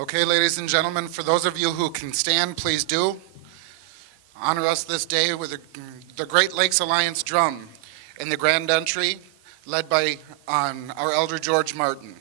Okay, ladies and gentlemen, for those of you who can stand, please do. Honor us this day with the Great Lakes Alliance drum in the grand entry, led by our elder George Martin.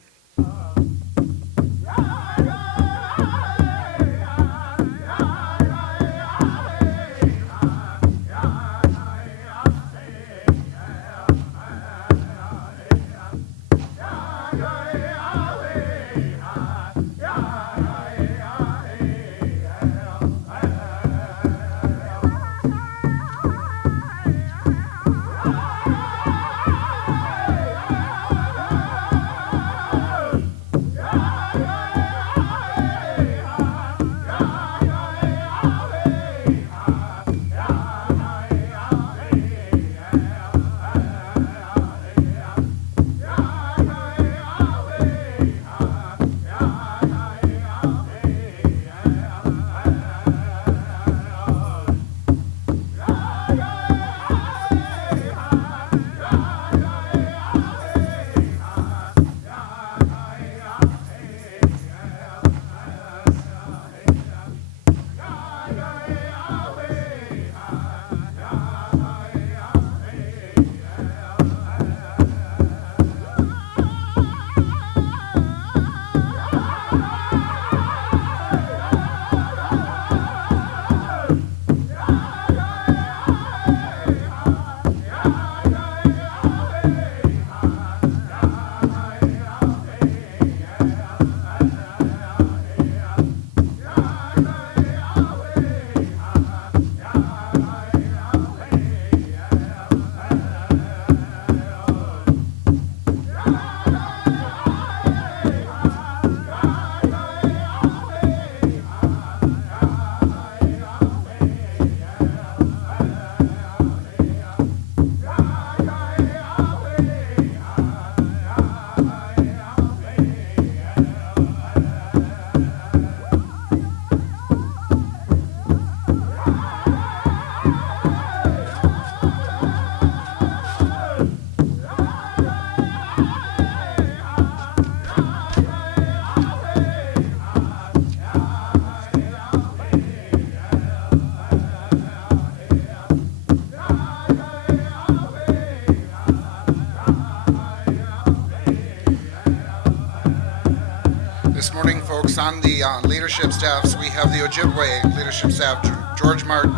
This morning, folks, on the leadership staffs, we have the Ojibwe leadership staff, George Martin.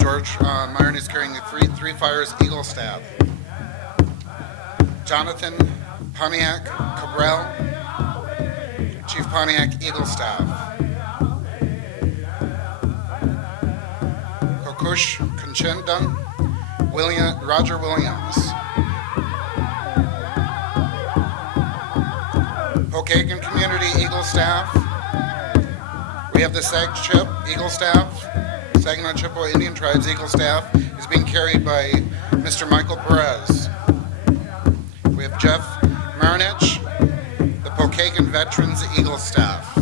George Martin is carrying the Three Fires Eagle staff. Jonathan Pontiac Cabral, Chief Pontiac Eagle staff. Kokush Conchendan, Roger Williams. Pokagon Community Eagle staff. We have the Sag Chip Eagle staff. Saginaw Chippewa Indian Tribes Eagle staff is being carried by Mr. Michael Perez. We have Jeff Marinich, the Pokagon Veterans Eagle staff.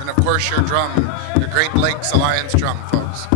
And of course your drum, your Great Lakes Alliance drum, folks.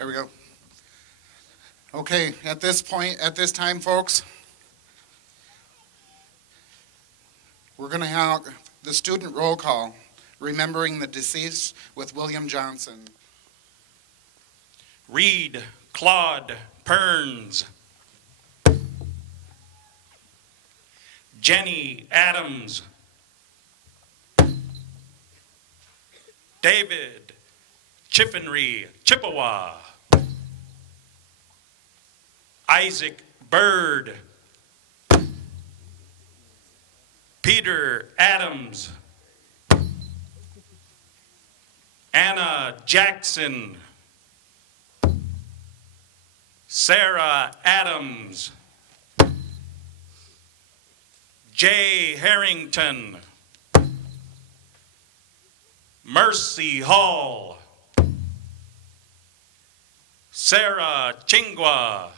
There we go. Okay, at this time, folks, we're going to have the student roll call, remembering the deceased with William Johnson. Reed Claude Perns. Jenny Adams. David Chiffinry, Chippewa. Isaac Bird. Peter Adams. Anna Jackson. Sarah Adams. Jay Harrington. Mercy Hall. Sarah Chingwa.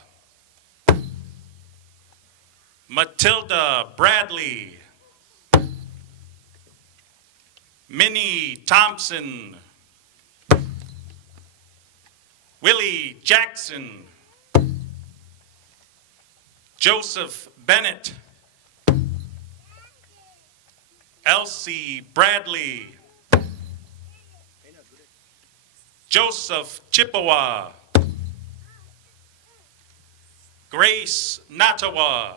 Matilda Bradley. Minnie Thompson. Willie Jackson. Joseph Bennett. Elsie Bradley. Joseph Chippewa. Grace Natawa.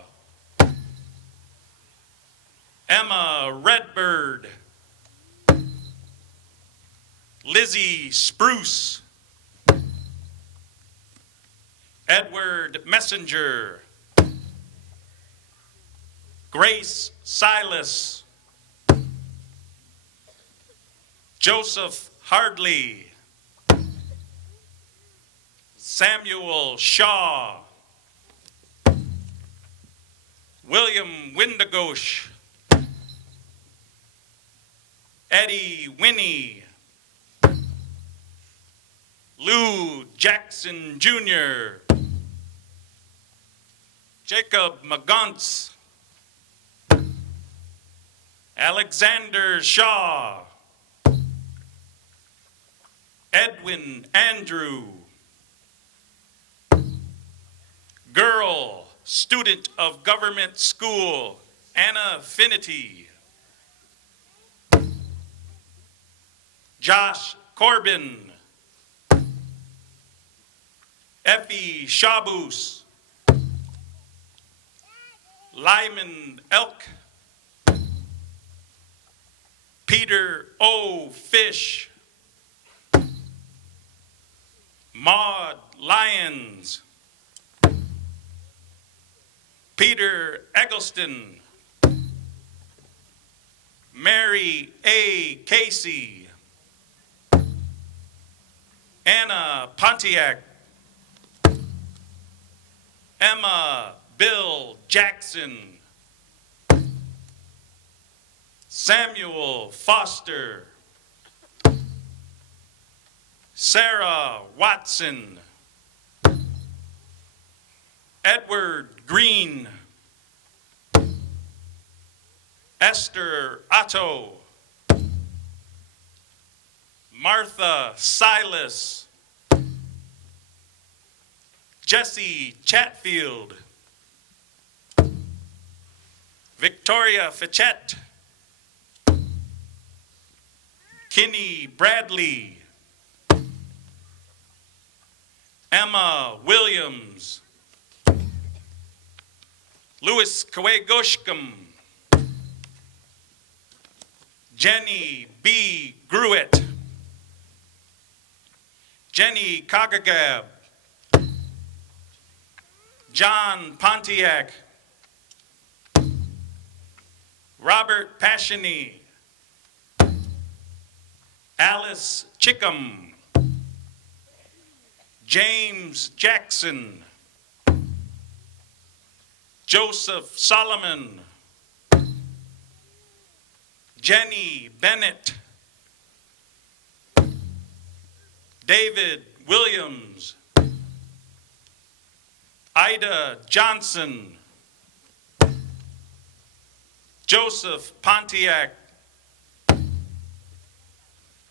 Emma Redbird. Lizzie Spruce. Edward Messenger. Grace Silas. Joseph Hardley. Samuel Shaw. William Windigosh. Eddie Winnie. Lou Jackson Jr. Jacob McGuntz. Alexander Shaw. Edwin Andrew. Girl, student of government school, Anna Finity. Josh Corbin. Effie Shabus. Lyman Elk. Peter O. Fish. Maud Lyons. Peter Eggleston. Mary A. Casey. Anna Pontiac. Emma Bill Jackson. Samuel Foster. Sarah Watson. Edward Green. Esther Otto. Martha Silas. Jesse Chatfield. Victoria Fichette. Kinney Bradley. Emma Williams. Louis Kawegoshkum. Jenny B. Gruitt. Jenny Kagagab. John Pontiac. Robert Passiony. Alice Chickham. James Jackson. Joseph Solomon. Jenny Bennett. David Williams. Ida Johnson. Joseph Pontiac.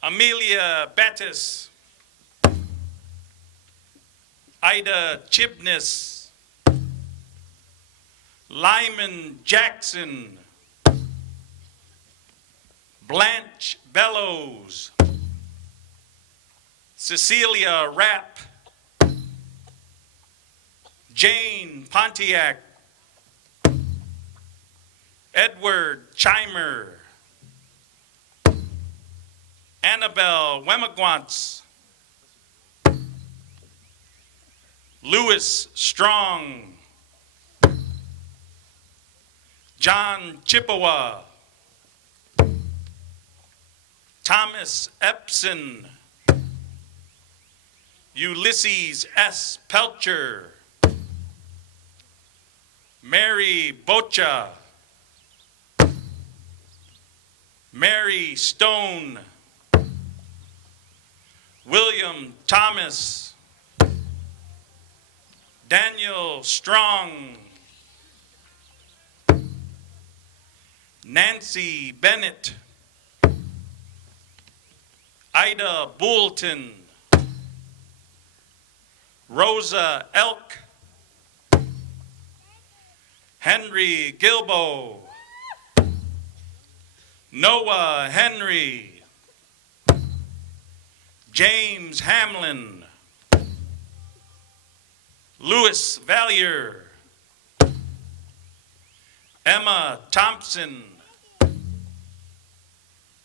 Amelia Bettis. Ida Chibness, Lyman Jackson, Blanche Bellows, Cecilia Rapp, Jane Pontiac, Edward Chimer, Annabelle Wemagwantz, Louis Strong, John Chippewa, Thomas Epson, Ulysses S. Pelcher, Mary Bocha, Mary Stone, William Thomas, Daniel Strong, Nancy Bennett, Ida Boulton, Rosa Elk, Henry Gilbo, Noah Henry, James Hamlin, Louis Vallier, Emma Thompson,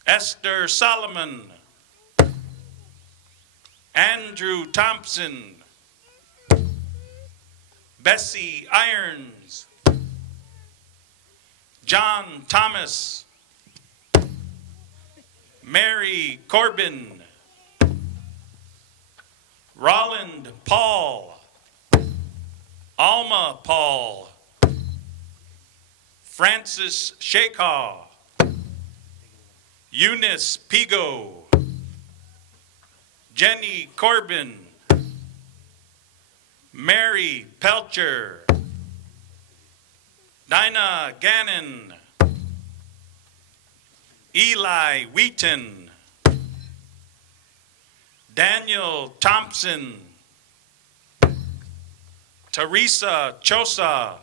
Esther Solomon, Andrew Thompson, Bessie Irons, John Thomas, Mary Corbin, Roland Paul, Alma Paul, Francis Shakhaw, Eunice Pigo, Jenny Corbin, Mary Pelcher, Dinah Gannon, Eli Wheaton, Daniel Thompson, Teresa Chosa,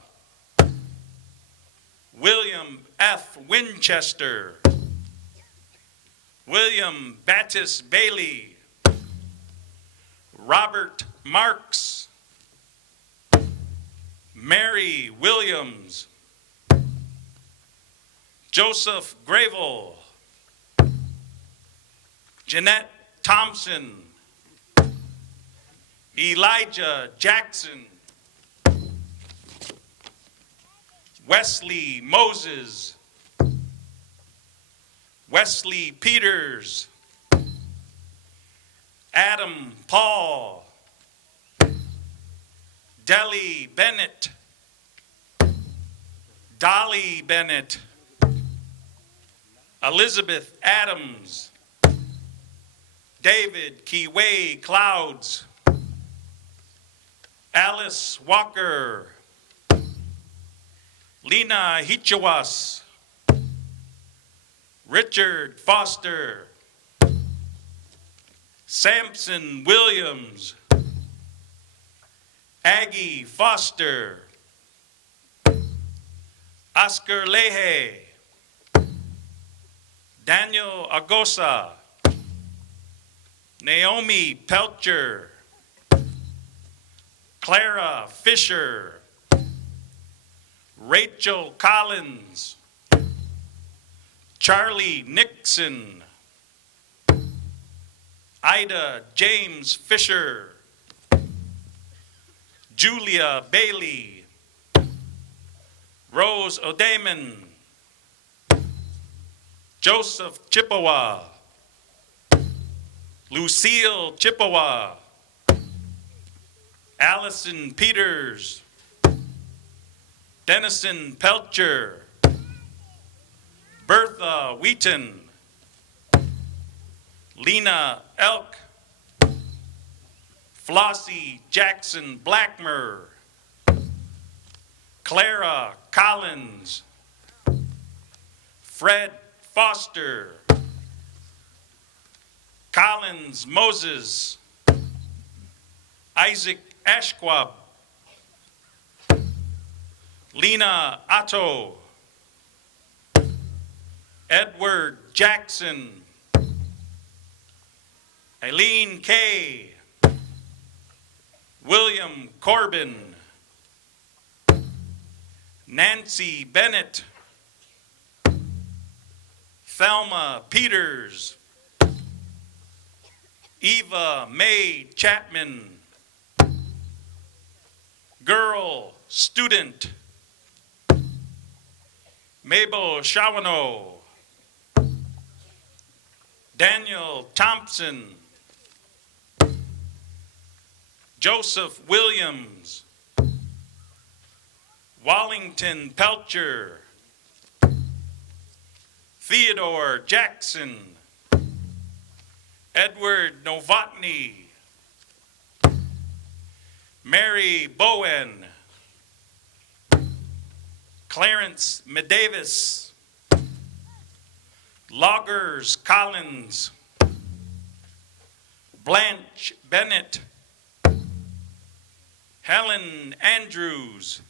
William F. Winchester, William Battis Bailey, Robert Marks, Mary Williams, Joseph Gravel, Jeanette Thompson, Elijah Jackson, Wesley Moses, Wesley Peters, Adam Paul, Deli Bennett, Dolly Bennett, Elizabeth Adams, David Kiway Clouds, Alice Walker, Lena Hichawas, Richard Foster, Samson Williams, Aggie Foster, Oscar Lehe, Daniel Agosa, Naomi Pelcher, Clara Fisher, Rachel Collins, Charlie Nixon, Ida James Fisher, Julia Bailey, Rose O'Damon, Joseph Chippewa, Lucille Chippewa, Allison Peters, Dennison Pelcher, Bertha Wheaton, Lena Elk, Flossie Jackson Blackmer, Clara Collins, Fred Foster, Collins Moses, Isaac Ashquab, Lena Otto, Edward Jackson, Eileen Kay, William Corbin, Nancy Bennett, Thelma Peters, Eva Mae Chapman, girl student, Mabel Shawano, Daniel Thompson, Joseph Williams, Wallington Pelcher, Theodore Jackson, Edward Novotny, Mary Bowen, Clarence Medavis, Loggers Collins, Blanche Bennett, Helen Andrews,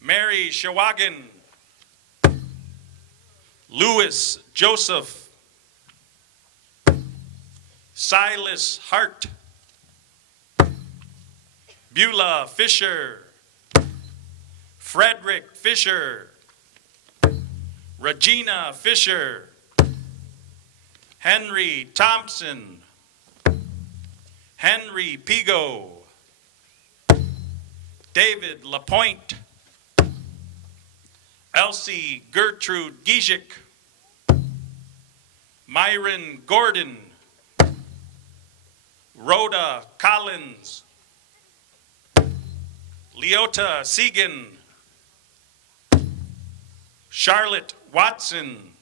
Mary Shawagin, Louis Joseph, Silas Hart, Beulah Fisher, Frederick Fisher, Regina Fisher, Henry Thompson, Henry Pigo, David Lapointe, Elsie Gertrude Gijik, Myron Gordon, Rhoda Collins, Leota Segan, Charlotte Watson,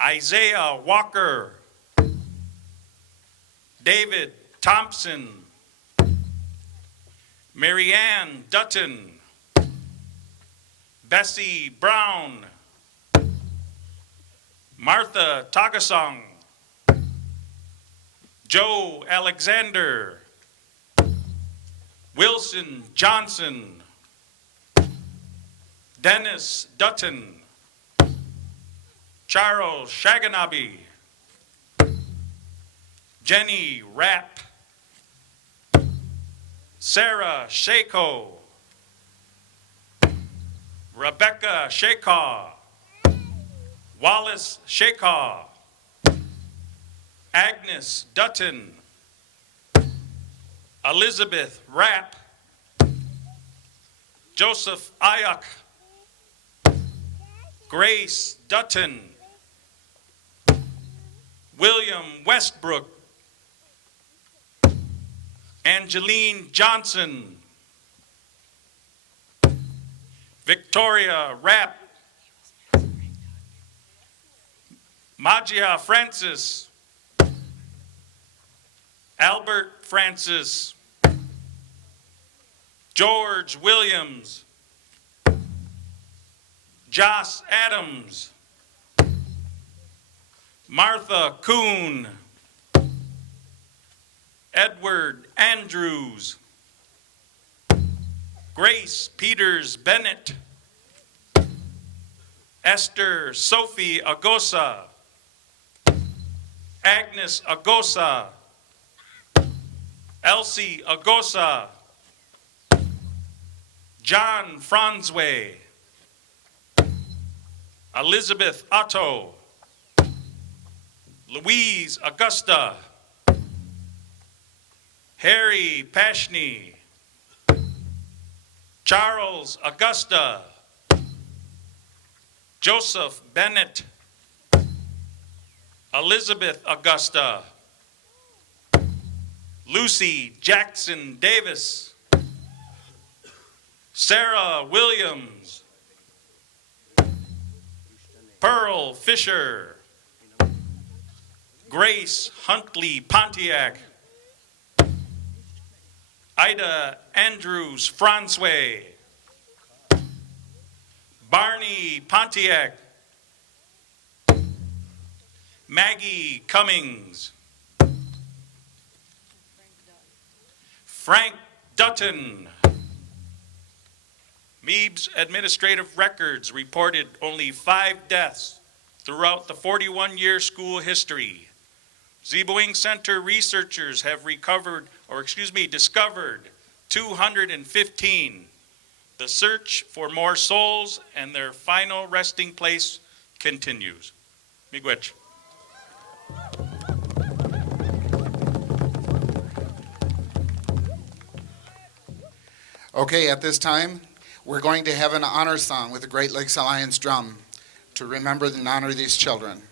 Isaiah Walker, David Thompson, Marianne Dutton, Bessie Brown, Martha Tagasong, Joe Alexander, Wilson Johnson, Dennis Dutton, Charles Shaganabi, Jenny Rapp, Sarah Shako, Rebecca Shakaw, Wallace Shakaw, Agnes Dutton, Elizabeth Rapp, Joseph Ayuk, Grace Dutton, William Westbrook, Angeline Johnson, Victoria Rapp, Magia Francis, Albert Francis, George Williams, Joss Adams, Martha Kuhn, Edward Andrews, Grace Peters Bennett, Esther Sophie Agosa, Agnes Agosa, Elsie Agosa, John Franzway, Elizabeth Otto, Louise Augusta, Harry Pashney, Charles Augusta, Joseph Bennett, Elizabeth Augusta, Lucy Jackson Davis, Sarah Williams, Pearl Fisher, Grace Huntley Pontiac, Ida Andrews Francois, Barney Pontiac, Maggie Cummings, Frank Dutton. MPIIBS administrative records reported only 5 deaths throughout the 41-year school history. Zeboing Center researchers have discovered 215. The search for more souls and their final resting place continues. Miigwech. Okay, at this time, we're going to have an honor song with the Great Lakes Alliance Drum to remember and honor these children.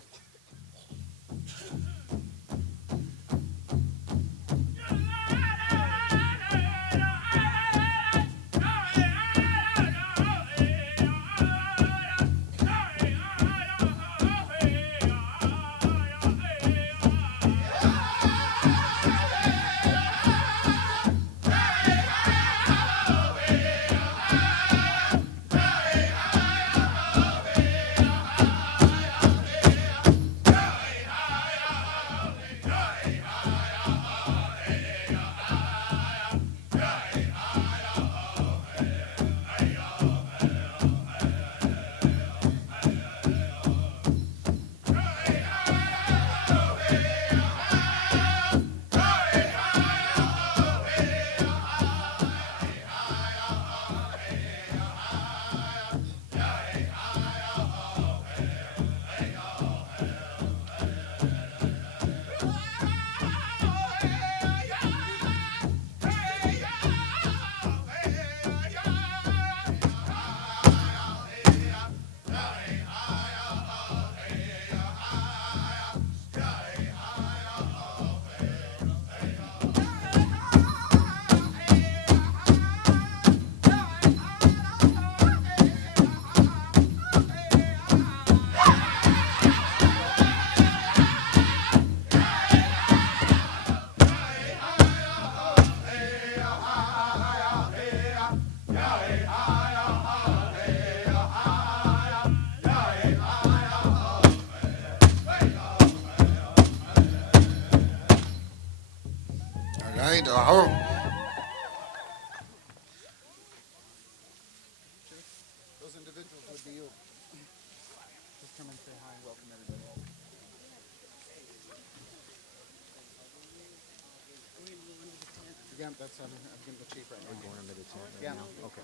Right. Those individuals would be you. Just come and say hi and welcome everybody. Again, that's I'm giving the chief right now. We're going under the tent. Yeah. Okay.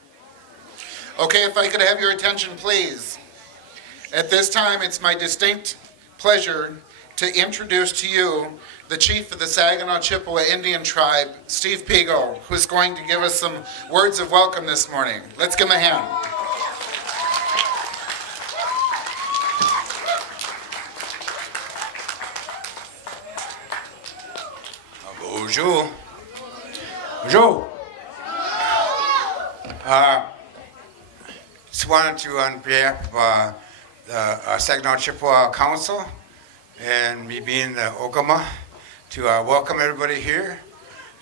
Okay, if I could have your attention, please. At this time, it's my distinct pleasure to introduce to you the chief of the Saginaw Chippewa Indian Tribe, Steve Pigo, who's going to give us some words of welcome this morning. Let's give him a hand. Bonjour. Bonjour. Just wanted to, on behalf of the Saginaw Chippewa Council and me being the Ogama, to welcome everybody here.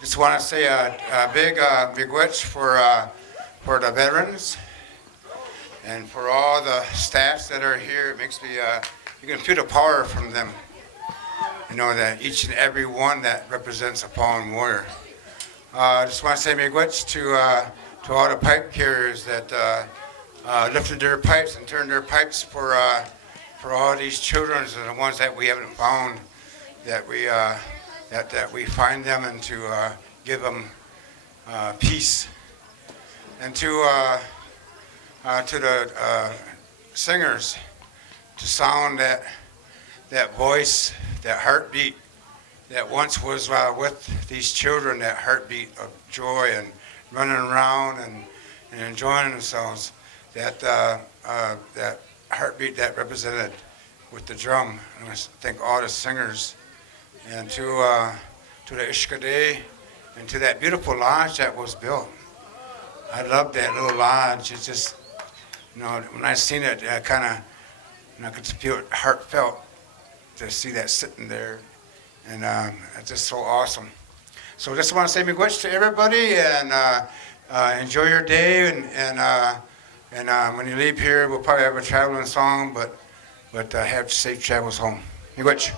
Just want to say a big miigwech for the veterans and for all the staffs that are here. It makes me, you can feel the power from them. You know, that each and every one that represents a fallen warrior. I just want to say miigwech to all the pipe carriers that lifted their pipes and turned their pipes for all these children and the ones that we haven't found, that we find them and to give them peace. And to the singers, to sound that voice, that heartbeat that once was with these children, that heartbeat of joy and running around and enjoying themselves, that heartbeat that represented with the drum. And I thank all the singers, and to the Ishkade, and to that beautiful lodge that was built. I love that little lodge. It's just, you know, when I seen it, I kind of, I could feel it heartfelt to see that sitting there, and it's just so awesome. So just want to say miigwech to everybody, and enjoy your day, and when you leave here, we'll probably have a traveling song, but have safe travels home. Miigwech.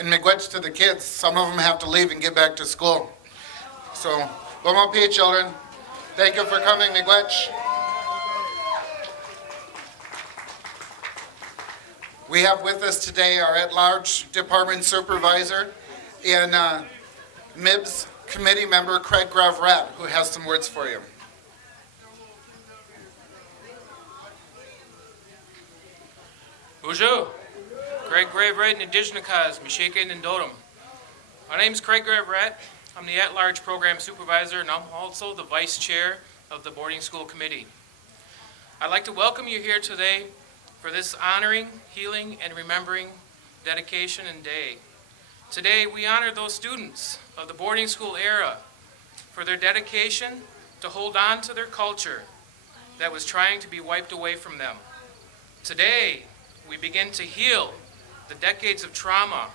And miigwech to the kids. Some of them have to leave and get back to school. So, Lomopi children, thank you for coming, miigwech. We have with us today our at-large department supervisor and MPIIBS committee member Craig Gravrat, who has some words for you. Bonjour. Craig Gravrat and Indigenous Michigan and Dotem. My name is Craig Gravrat. I'm the at-large program supervisor and I'm also the vice chair of the boarding school committee. I'd like to welcome you here today for this honoring, healing, and remembering dedication and day. Today we honor those students of the boarding school era for their dedication to hold on to their culture that was trying to be wiped away from them. Today we begin to heal the decades of trauma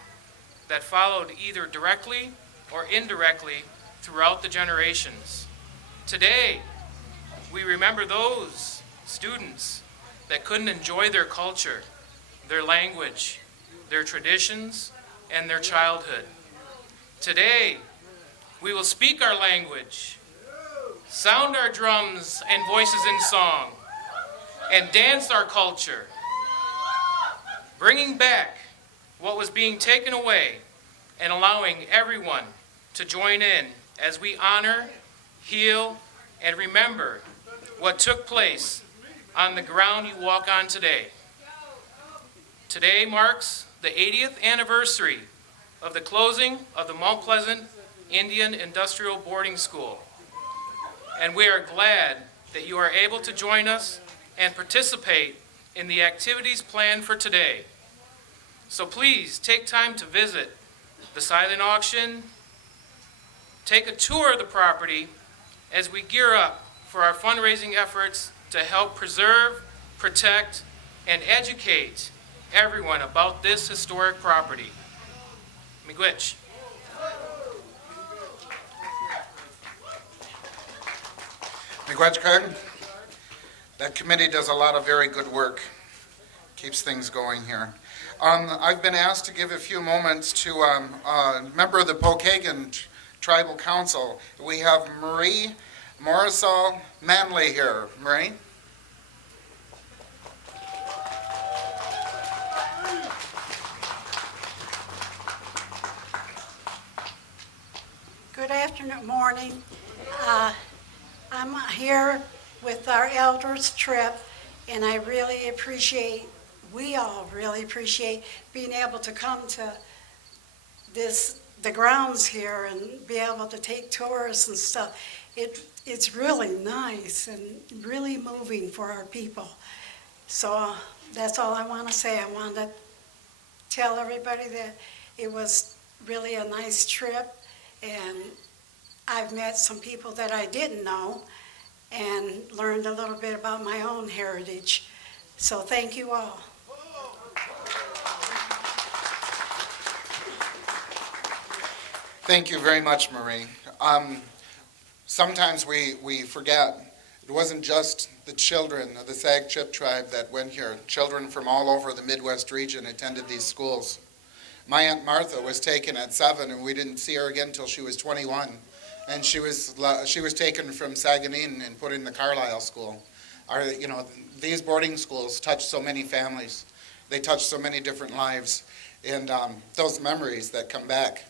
that followed either directly or indirectly throughout the generations. Today, we remember those students that couldn't enjoy their culture, their language, their traditions, and their childhood. Today, we will speak our language, sound our drums and voices in song, and dance our culture, bringing back what was being taken away and allowing everyone to join in as we honor, heal, and remember what took place on the ground you walk on today. Today marks the 80th anniversary of the closing of the Mount Pleasant Indian Industrial Boarding School. And we are glad that you are able to join us and participate in the activities planned for today. So please take time to visit the silent auction, take a tour of the property as we gear up for our fundraising efforts to help preserve, protect, and educate everyone about this historic property. Miigwech. Miigwech, Craig. That committee does a lot of very good work. Keeps things going here. I've been asked to give a few moments to a member of the Pokagon Tribal Council. We have Marie Morisol Manley here. Marie? Good afternoon, morning. I'm here with our elders trip, and I really appreciate, we all really appreciate being able to come to the grounds here and be able to take tours and stuff. It's really nice and really moving for our people. So that's all I want to say. I want to tell everybody that it was really a nice trip, and I've met some people that I didn't know and learned a little bit about my own heritage. So thank you all. Thank you very much, Marie. Sometimes we forget it wasn't just the children of the Sag Chip tribe that went here. Children from all over the Midwest region attended these schools. My Aunt Martha was taken at 7, and we didn't see her again until she was 21. And she was taken from Saginaw and put in the Carlisle school. These boarding schools touch so many families. They touch so many different lives. And those memories that come back,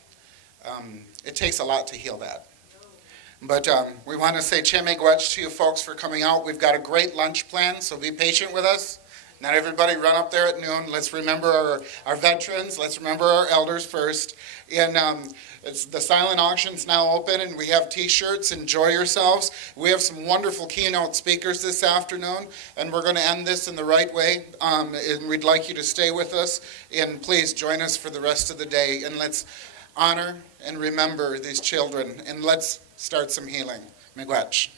it takes a lot to heal that. But we want to say miigwech to you folks for coming out. We've got a great lunch plan, so be patient with us. Not everybody run up there at noon. Let's remember our veterans. Let's remember our elders first. And the silent auction's now open, and we have T-shirts. Enjoy yourselves. We have some wonderful keynote speakers this afternoon, and we're going to end this in the right way. And we'd like you to stay with us, and please join us for the rest of the day. And let's honor and remember these children, and let's start some healing. Miigwech.